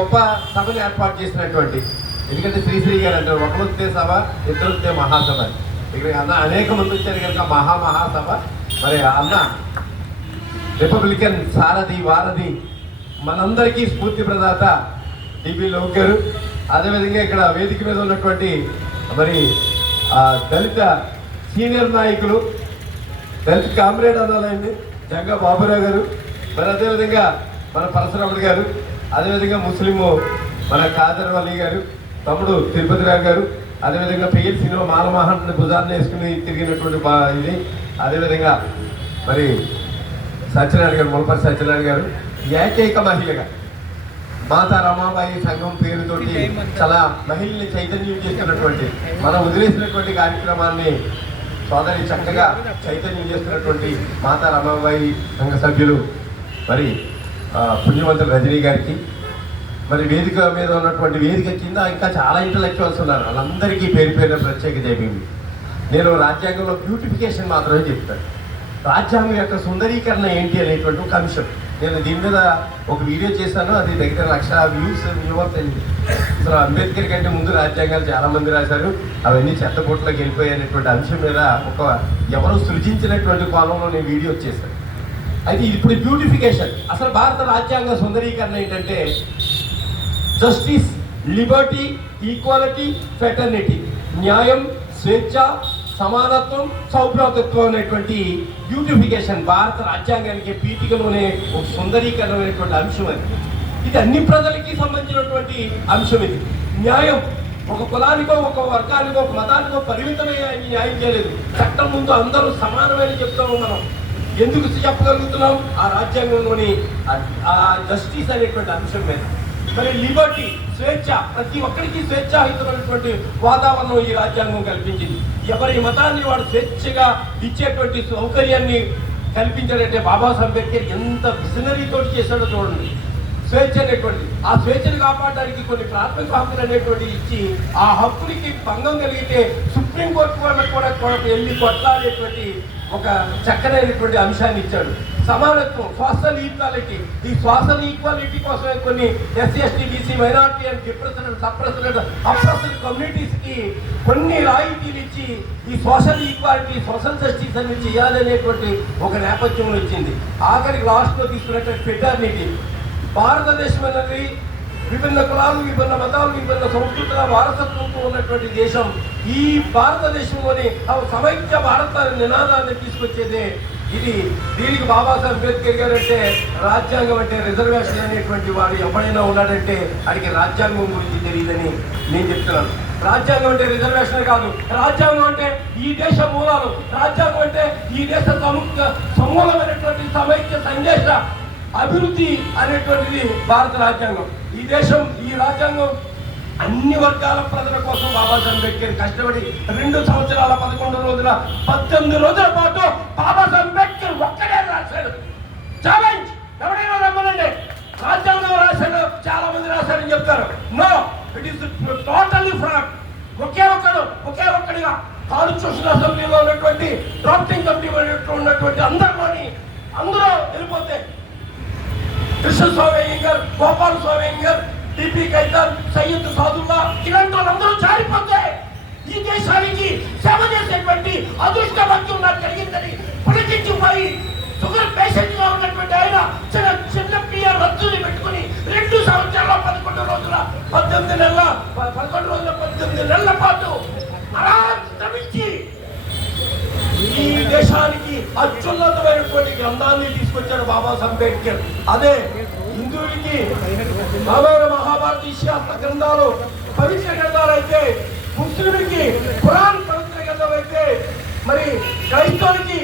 గొప్ప సభను ఏర్పాటు చేసినటువంటి ఎందుకంటే శ్రీశ్రీ గారు అంటారు ఒకరు సభ ఇద్దరు మహాసభ ఇక్కడ అన్న అనేక మంది వచ్చారు కనుక మహా మహాసభ. మరి అన్న రిపబ్లికన్ సారథి వారధి మనందరికీ స్ఫూర్తి ప్రదాత టిబి లోక్ గారు. అదేవిధంగా ఇక్కడ వేదిక మీద ఉన్నటువంటి మరి దళిత సీనియర్ నాయకులు దళిత కామ్రేడ్ అనాలండి జంగా బాబురావు గారు. మరి అదేవిధంగా మన పరశురాముడు గారు. అదేవిధంగా ముస్లిము మన కాదర్ అలీ గారు తమ్ముడు తిరుపతి రావు గారు అదేవిధంగా పిఎల్ సినిమా మాలమహాన్ భుజాన్ని వేసుకుని తిరిగినటువంటి బా ఇది. అదేవిధంగా మరి సత్యనారాయణ గారు ములపల్లి సత్యనారాయణ గారు ఏకైక మహిళగా మాతా రమాబాయి సంఘం పేరుతోటి చాలా మహిళల్ని చైతన్యం చేస్తున్నటువంటి మనం వదిలేసినటువంటి కార్యక్రమాన్ని సోదరి చక్కగా చైతన్యం చేస్తున్నటువంటి మాతా రమాబాయి సంఘ సభ్యులు మరి పుణ్యవంతులు రజనీ గారికి మరి వేదిక మీద ఉన్నటువంటి వేదిక కింద ఇంకా చాలా ఇంటలెక్చువల్స్ ఉన్నారు. వాళ్ళందరికీ పేరు పేరున ప్రత్యేక జైబీమి నేను రాజ్యాంగంలో బ్యూటిఫికేషన్ మాత్రమే చెప్తాను. రాజ్యాంగం యొక్క సుందరీకరణ ఏంటి అనేటువంటి ఒక అంశం. నేను దీని మీద ఒక వీడియో చేశాను అది దగ్గర లక్ష వ్యూస్ వ్యూవర్స్ అయింది అసలు అంబేద్కర్ కంటే ముందు రాజ్యాంగాలు చాలామంది రాశారు. అవన్నీ చెత్తబొట్లోకి వెళ్ళిపోయాయి అనేటువంటి అంశం మీద ఒక ఎవరు సృజించినటువంటి కాలంలో నేను వీడియో చేశాను. అయితే ఇప్పుడు బ్యూటిఫికేషన్. అసలు భారత రాజ్యాంగ సుందరీకరణ ఏంటంటే జస్టిస్ లిబర్టీ ఈక్వాలిటీ ఫెటర్నిటీ న్యాయం స్వేచ్ఛ సమానత్వం సౌభ్రాతత్వం అనేటువంటి బ్యూటిఫికేషన్ భారత రాజ్యాంగానికి పీఠికలోనే ఒక సుందరీకరణమైనటువంటి అంశం అది. ఇది అన్ని ప్రజలకి సంబంధించినటువంటి అంశం ఇది. న్యాయం ఒక కులానికో ఒక వర్గానికో ఒక మతానికో పరిమితమై న్యాయం చేయలేదు. చట్టం ముందు అందరూ సమానమైన చెప్తాము మనం. ఎందుకు చెప్పగలుగుతున్నాం? ఆ రాజ్యాంగంలోని ఆ- జస్టిస్ అనేటువంటి అంశం మీద. మరి లిబర్టీ స్వేచ్ఛ ప్రతి ఒక్కరికి స్వేచ్ఛాహితమైనటువంటి వాతావరణం ఈ రాజ్యాంగం కల్పించింది. ఎవరి మతాన్ని వాడు స్వేచ్ఛగా ఇచ్చేటువంటి సౌకర్యాన్ని కల్పించారంటే బాబాసాహెబ్ అంబేద్కర్ ఎంత విజనరీతో తోటి చేశాడో చూడండి. స్వేచ్ఛ అనేటువంటి ఆ స్వేచ్ఛను కాపాడడానికి కొన్ని ప్రాథమిక హక్కులు అనేటువంటి ఇచ్చి ఆ హక్కులకి భంగం కలిగితే సుప్రీంకోర్టు వాళ్ళకి కూడా కూడా వెళ్ళి కొట్లాడేటువంటి ఒక చక్కనైనటువంటి అంశాన్ని ఇచ్చాడు. సమానత్వం సోషల్ ఈక్వాలిటీ ఈ సోషల్ ఈక్వాలిటీ కోసమే కొన్ని SC ST BC minority and depression suppression oppression కమ్యూనిటీస్కి కొన్ని రాయితీలు ఇచ్చి ఈ సోషల్ ఈక్వాలిటీ సోషల్ జస్టిస్ అని చేయాలనేటువంటి ఒక నేపథ్యంలో వచ్చింది. ఆఖరికి లాస్ట్లో తీసుకున్నటువంటి ఫెడర్నిటీ భారతదేశం అనేది విభిన్న కులాలు విభిన్న మతాలు విభిన్న సంస్కృతుల వారసత్వంతో ఉన్నటువంటి దేశం. ఈ భారతదేశంలోని ఆ సమైక్య భారత నినాదాన్ని తీసుకొచ్చేదే ఇది. దీనికి బాబాసాహెబ్ అంబేద్కర్ గారు అంటే రాజ్యాంగం అంటే రిజర్వేషన్ అనేటువంటి వాడు ఎవడైనా ఉన్నాడంటే వాడికి రాజ్యాంగం గురించి తెలియదని నేను చెప్తున్నాను. రాజ్యాంగం అంటే రిజర్వేషన్ కాదు. రాజ్యాంగం అంటే ఈ దేశ మూలాలు. రాజ్యాంగం అంటే ఈ దేశ సముఖ సమూలమైనటువంటి సమైక్య సందేశ అభివృద్ధి అనేటువంటిది భారత రాజ్యాంగం. ఈ దేశం ఈ రాజ్యాంగం అన్ని వర్గాల ప్రజల కోసం బాబాసాహెబ్ అంబేద్కర్ కష్టపడి రెండు సంవత్సరాల పదకొండు రోజుల పద్దెనిమిది రోజుల పాటు బాబాసాహెబ్ అంబేద్కర్ ఒక్కడే రాశాడు. ఛాలెంజ్ ఎవరైనా రమ్మనండి. రాజ్యాంగం రాశాడు చాలా మంది రాశారని చెప్తారు. No it is totally fraud ఒకే ఒక్కడు ఒకే ఒక్కడిగా. కాన్స్టిట్యూషన్ అసెంబ్లీలో ఉన్నటువంటి డ్రాఫ్టింగ్ కమిటీ ఉన్నటువంటి అందరిలోని అందరూ వెళ్ళిపోతే కృష్ణ స్వామి గోపాల స్వామి అయ్యంగార్ డిపి కైతాన్ సయ్యద్ సాదుల్లా ఇలాంటి వాళ్ళందరూ జారిపోతే ఈ దేశానికి సేవ చేసేటువంటి అదృష్టవంతం నాకు కలిగిందని పులకించిపోయి షుగర్ పేషెంట్గా ఉన్నటువంటి ఆయన చిన్న చిన్న పిఆర్ రద్దుని పెట్టుకుని రెండు సంవత్సరాల పదకొండు రోజుల పద్దెనిమిది నెలల పదకొండు రోజుల పద్దెనిమిది నెలల పాటు అలా శ్రమించి ఈ దేశానికి అత్యున్నతమైనటువంటి గ్రంథాన్ని తీసుకొచ్చాడు బాబా అంబేద్కర్. అదే హిందువులకి రామాయణ మహాభారత ఇతిహాస గ్రంథాలు పవిత్ర గ్రంథాలు అయితే ముస్లింలకి ఖురాన్ పవిత్ర గ్రంథం అయితే మరి క్రైస్తవులకి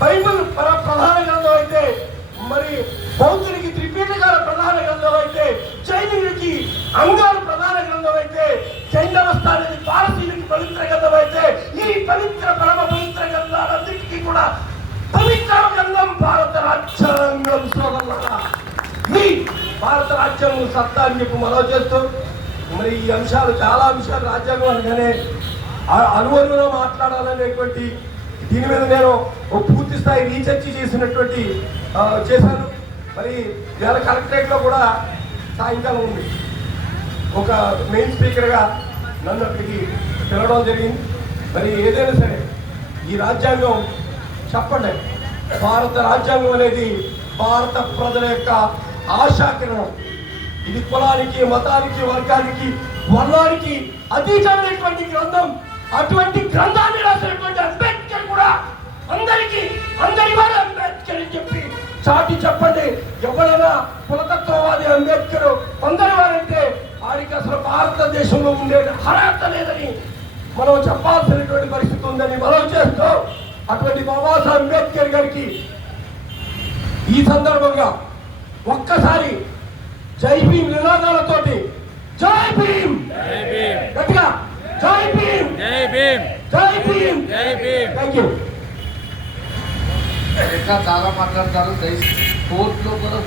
బైబిల్ పర- ప్రధాన గ్రంథం అయితే మరి బౌద్ధులకి రాజ్యం సత్తా అని చెప్పి మనవి చేస్తూ మరి ఈ అంశాలు చాలా అంశాలు రాజ్యాంగం అనగానే ఆ- అనువనులో మాట్లాడాలనేటువంటి దీని మీద నేను ఒక పూర్తి స్థాయి రీసెర్చ్ చేసినటువంటి చేశాను. మరి ఇవాళ కలెక్టరేట్లో కూడా సాయంకాలం ఉంది. ఒక మెయిన్ స్పీకర్గా నన్ను అక్కడికి పిలవడం జరిగింది. మరి ఏదైనా సరే ఈ రాజ్యాంగం చెప్పండి. భారత రాజ్యాంగం అనేది భారత ప్రజల యొక్క ఆశాకిరణం. ఇది కులానికి మతానికి వర్గానికి వర్ణానికి అతీతమైనటువంటి గ్రంథం. అటువంటి గ్రంథాన్ని రాసినటువంటి అంబేద్కర్ కూడా అందరికి అందరి వాడు అంబేద్కర్ అని చెప్పి చాటి చెప్పండి. ఎవరైనా కులతత్వవాది అంబేద్కర్ అందరి వారంటే వాడికి అసలు భారతదేశంలో ఉండే అర్హత లేదని మనం చెప్పాల్సినటువంటి పరిస్థితి ఉందని మనం చేస్తూ అటువంటి బాబాసాహెబ్ అంబేద్కర్ గారికి ఈ సందర్భంగా ఒక్కసారి జై భీమ్ నినాదాలతోటి. జై భీమ్. జై భీమ్. గట్టిగా. జై భీమ్. జై భీమ్. జై భీమ్. జై భీమ్. థ్యాంక్ యూ ఇంకా చాలా మాట్లాడతారు. కోర్టులో కూడా